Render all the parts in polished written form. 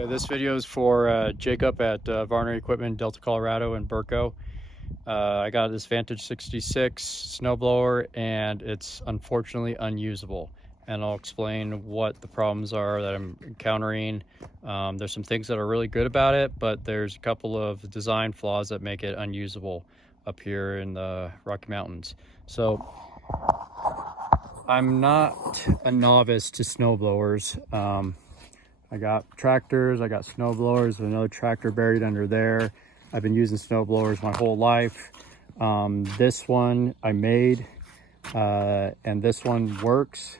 Okay, this video is for Jacob at Varner Equipment, Delta, Colorado in Berco. I got this Vantage 66 snowblower and it's unfortunately unusable. And I'll explain what the problems are that I'm encountering. There's some things that are really good about it, but there's a couple of design flaws that make it unusable up here in the Rocky Mountains. So I'm not a novice to snowblowers. I got tractors, I got snow blowers, another tractor buried under there. I've been using snow blowers my whole life. This one I made, and this one works.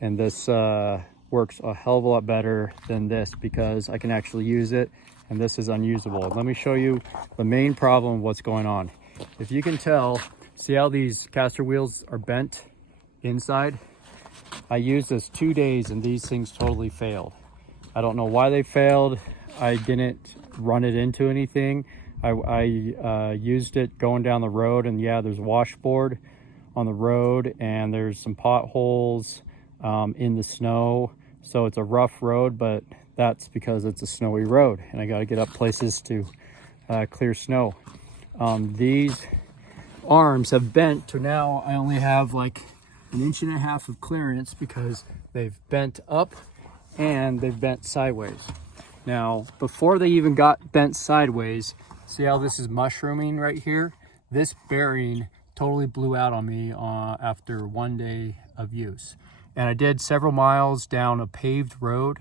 And this works a hell of a lot better than this because I can actually use it, and this is unusable. Let me show you the main problem of what's going on. If you can tell, see how these caster wheels are bent inside? I used this 2 days and these things totally failed. I don't know why they failed. I didn't run it into anything. I used it going down the road, and yeah, there's washboard on the road and there's some potholes in the snow. So it's a rough road, but that's because it's a snowy road and I got to get up places to clear snow. These arms have bent to now I only have like 1.5 inches of clearance because they've bent up and they've bent sideways. Now, before they even got bent sideways, see how this is mushrooming right here? This bearing totally blew out on me after 1 day of use. And I did several miles down a paved road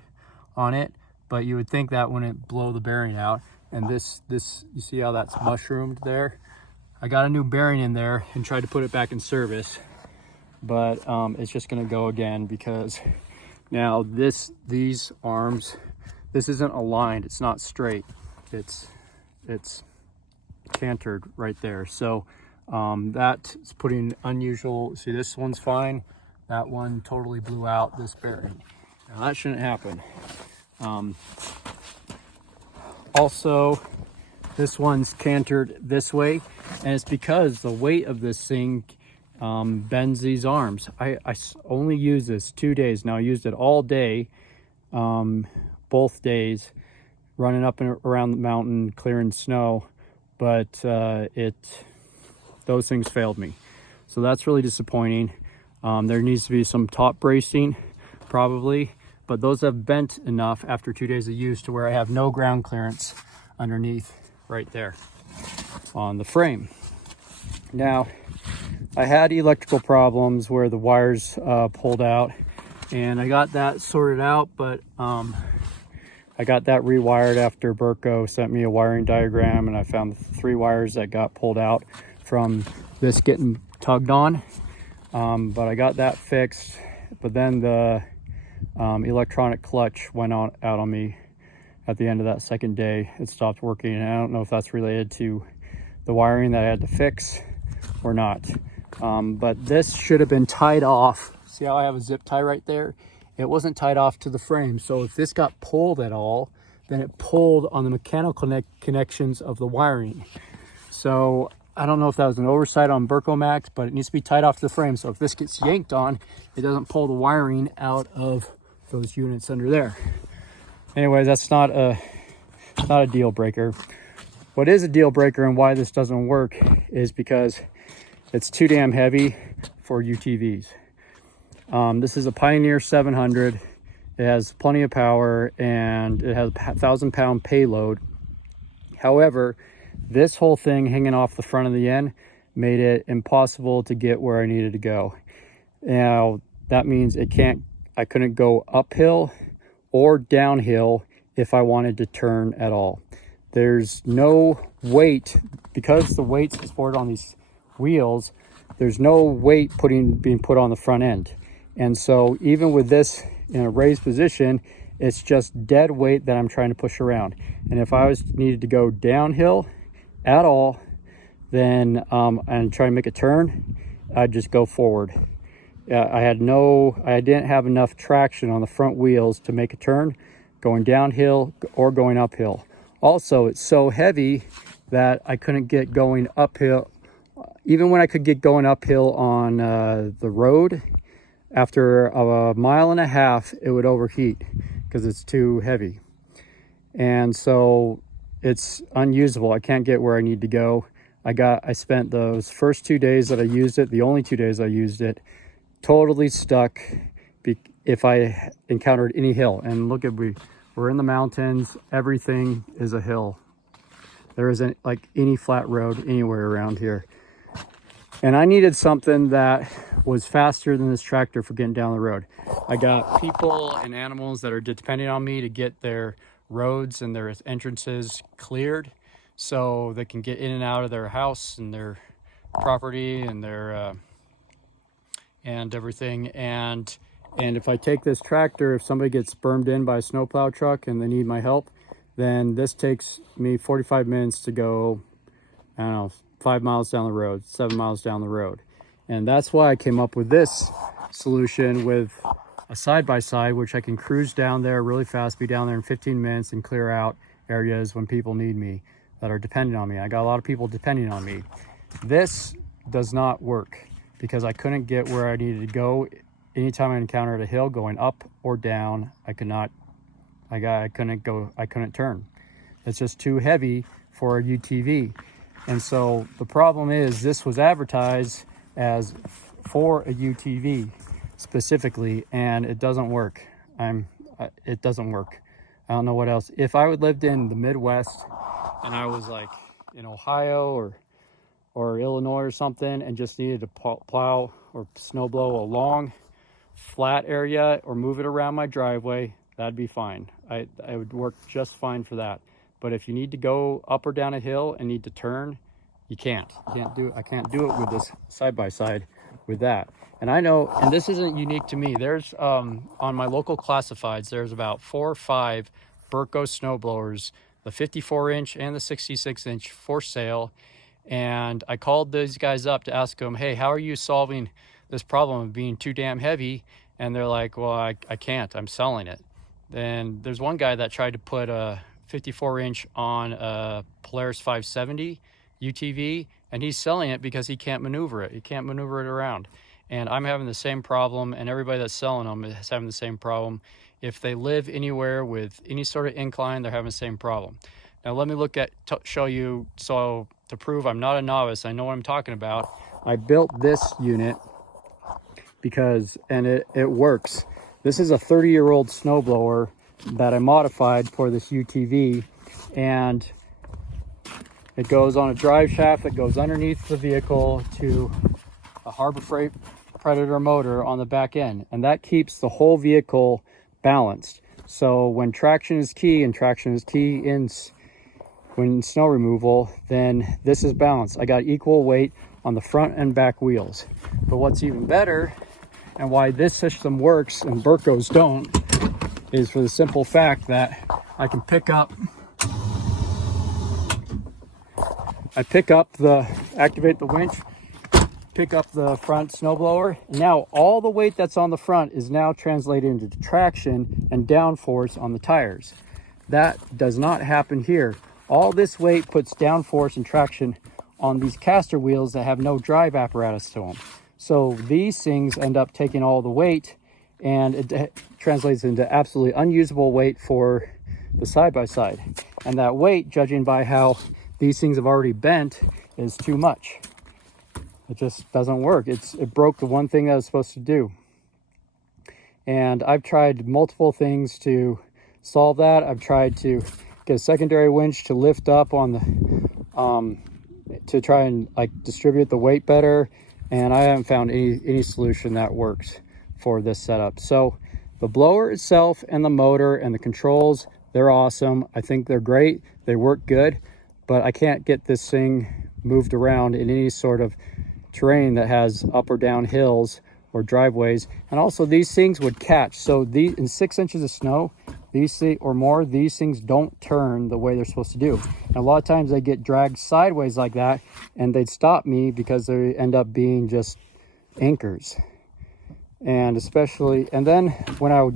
on it, but you would think that wouldn't blow the bearing out. And this, you see how that's mushroomed there? I got a new bearing in there and tried to put it back in service, but it's just gonna go again because now these arms, this isn't aligned, it's not straight, it's cantered right there. So that's putting unusual, see this one's fine, that one totally blew out this bearing. Now that shouldn't happen. Also, this one's cantered this way, and it's because the weight of this thing bends these arms. I only used this 2 days. Now I used it all day, both days, running up and around the mountain, clearing snow, but those things failed me. So that's really disappointing. There needs to be some top bracing, probably, but those have bent enough after 2 days of use to where I have no ground clearance underneath right there on the frame. Now, I had electrical problems where the wires pulled out, and I got that sorted out, but I got that rewired after Berco sent me a wiring diagram, and I found the 3 wires that got pulled out from this getting tugged on. But I got that fixed, but then the electronic clutch went out on me at the end of that second day. It stopped working, and I don't know if that's related to the wiring that I had to fix or not. But this should have been tied off. See how I have a zip tie right there? It wasn't tied off to the frame. So if this got pulled at all, then it pulled on the mechanical connections of the wiring. So I don't know if that was an oversight on Berco Max, but it needs to be tied off to the frame. So if this gets yanked on, it doesn't pull the wiring out of those units under there. Anyways, that's not a deal breaker. What is a deal breaker and why this doesn't work is because it's too damn heavy for UTVs. This is a Pioneer 700. It has plenty of power and it has a 1,000-pound payload. However, this whole thing hanging off the front of the end made it impossible to get where I needed to go. Now, that means I couldn't go uphill or downhill if I wanted to turn at all. There's no weight, because the weight's supported on these wheels, there's no weight being put on the front end. And so even with this in a raised position, it's just dead weight that I'm trying to push around. And if I needed to go downhill at all, then and try and make a turn, I'd just go forward. I didn't have enough traction on the front wheels to make a turn going downhill or going uphill. Also, it's so heavy that I couldn't get going uphill. Even when I could get going uphill on the road, after a 1.5 miles, it would overheat because it's too heavy. and so it's unusable. I can't get where I need to go. I spent those first 2 days that I used it, the only 2 days I used it, totally stuck if I encountered any hill. And look at, we're in the mountains, everything is a hill. There isn't like any flat road anywhere around here. And I needed something that was faster than this tractor for getting down the road. I got people and animals that are depending on me to get their roads and their entrances cleared so they can get in and out of their house and their property and their and everything. And if I take this tractor, if somebody gets burned in by a snowplow truck and they need my help, then this takes me 45 minutes to go, I don't know, 5 miles down the road, 7 miles down the road. And that's why I came up with this solution with a side-by-side, which I can cruise down there really fast, be down there in 15 minutes and clear out areas when people need me that are dependent on me. I got a lot of people depending on me. This does not work because I couldn't get where I needed to go. Anytime I encountered a hill going up or down, I couldn't turn. It's just too heavy for a UTV. And so the problem is this was advertised as for a UTV specifically, and it doesn't work. It doesn't work. I don't know what else. If I would lived in the Midwest and I was like in Ohio or Illinois or something and just needed to plow or snowblow a long flat area or move it around my driveway, that'd be fine. I would work just fine for that. But if you need to go up or down a hill and need to turn, you can't. I can't do it with this side-by-side with that. And I know, and this isn't unique to me. There's on my local classifieds, there's about 4 or 5 Berco snowblowers, the 54-inch and the 66-inch for sale. And I called these guys up to ask them, hey, how are you solving this problem of being too damn heavy? And they're like, well, I can't, I'm selling it. And there's one guy that tried to put a 54-inch on a Polaris 570 UTV, and he's selling it because he can't maneuver it. He can't maneuver it around. And I'm having the same problem, and everybody that's selling them is having the same problem. If they live anywhere with any sort of incline, they're having the same problem. Now let me show you, so to prove I'm not a novice, I know what I'm talking about. I built this unit and it works. This is a 30-year-old snowblower that I modified for this UTV, and it goes on a drive shaft that goes underneath the vehicle to a Harbor Freight Predator motor on the back end, and that keeps the whole vehicle balanced. So when traction is key, when snow removal, then this is balanced. I got equal weight on the front and back wheels. But what's even better, and why this system works and Berco's don't, is for the simple fact that I can activate the winch, pick up the front snowblower. Now all the weight that's on the front is now translated into traction and downforce on the tires. That does not happen here. All this weight puts downforce and traction on these caster wheels that have no drive apparatus to them. So these things end up taking all the weight, and it translates into absolutely unusable weight for the side-by-side. And that weight, judging by how these things have already bent, is too much. It just doesn't work. It broke the one thing that it was supposed to do. And I've tried multiple things to solve that. I've tried to get a secondary winch to lift up on the to try and like distribute the weight better, and I haven't found any solution that works for this setup. So the blower itself and the motor and the controls, they're awesome. I think they're great. They work good, but I can't get this thing moved around in any sort of terrain that has up or down hills or driveways. And also these things would catch. So in 6 inches of snow, these things don't turn the way they're supposed to do. And a lot of times they get dragged sideways like that, and they'd stop me because they end up being just anchors. And then when I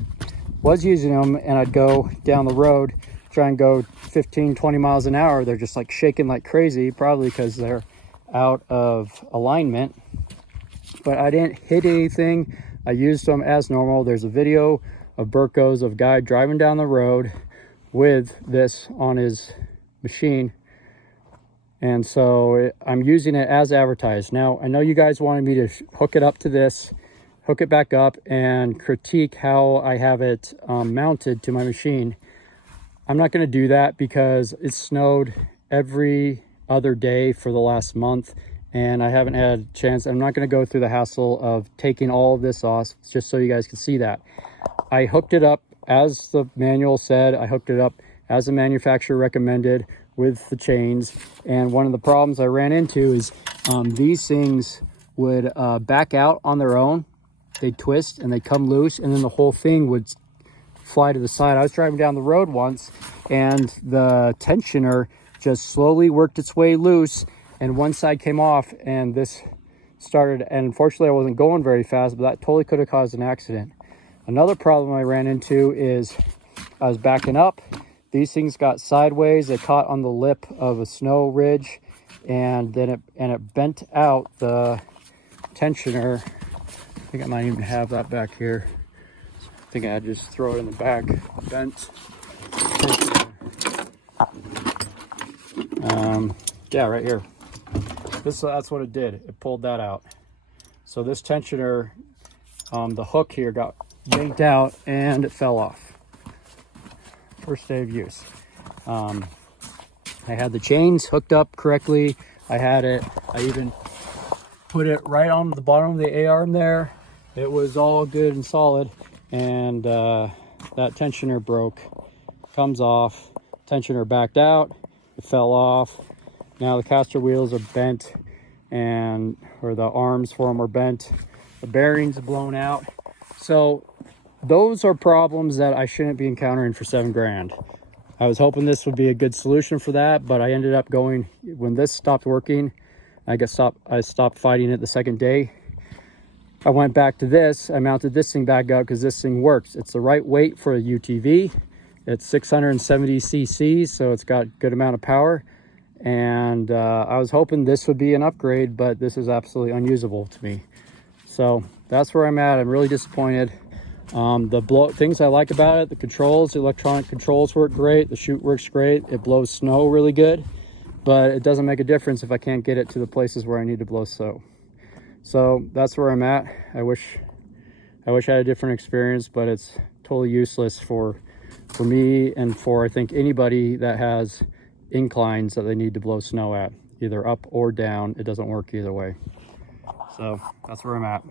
was using them and I'd go down the road, try and go 15, 20 miles an hour, they're just like shaking like crazy, probably because they're out of alignment. But I didn't hit anything. I used them as normal. There's a video of Berco's of a guy driving down the road with this on his machine. And so I'm using it as advertised. Now, I know you guys wanted me to hook it up to this, hook it back up, and critique how I have it mounted to my machine. I'm not going to do that because it snowed every other day for the last month, and I haven't had a chance. I'm not going to go through the hassle of taking all of this off just so you guys can see that. I hooked it up as the manual said. I hooked it up as the manufacturer recommended with the chains. And one of the problems I ran into is these things would back out on their own. They'd twist and they'd come loose, and then the whole thing would fly to the side. I was driving down the road once, and the tensioner just slowly worked its way loose, and one side came off, and this started, and unfortunately I wasn't going very fast, but that totally could have caused an accident. Another problem I ran into is I was backing up. These things got sideways. They caught on the lip of a snow ridge, and then it bent out the tensioner. I think I might even have that back here. I think I'd just throw it in the back. Bent. Yeah, right here. That's what it did. It pulled that out. So this tensioner, the hook here got yanked out and it fell off. First day of use. I had the chains hooked up correctly. I even put it right on the bottom of the A-arm there. It was all good and solid, and that tensioner broke. Comes off. Tensioner backed out. It fell off. Now the caster wheels are bent, or the arms for them are bent. The bearings are blown out. So those are problems that I shouldn't be encountering for $7,000. I was hoping this would be a good solution for that, but I ended up going, when this stopped working, I stopped fighting it the second day. I went back to this. I mounted this thing back up because this thing works. It's the right weight for a UTV. It's 670 cc's, so it's got a good amount of power. And I was hoping this would be an upgrade, but this is absolutely unusable to me. So that's where I'm at. I'm really disappointed. Things I like about it, the controls, the electronic controls work great. The chute works great. It blows snow really good, but it doesn't make a difference if I can't get it to the places where I need to blow snow. So that's where I'm at. I wish I had a different experience, but it's totally useless for me and for, I think, anybody that has inclines that they need to blow snow at, either up or down. It doesn't work either way. So that's where I'm at.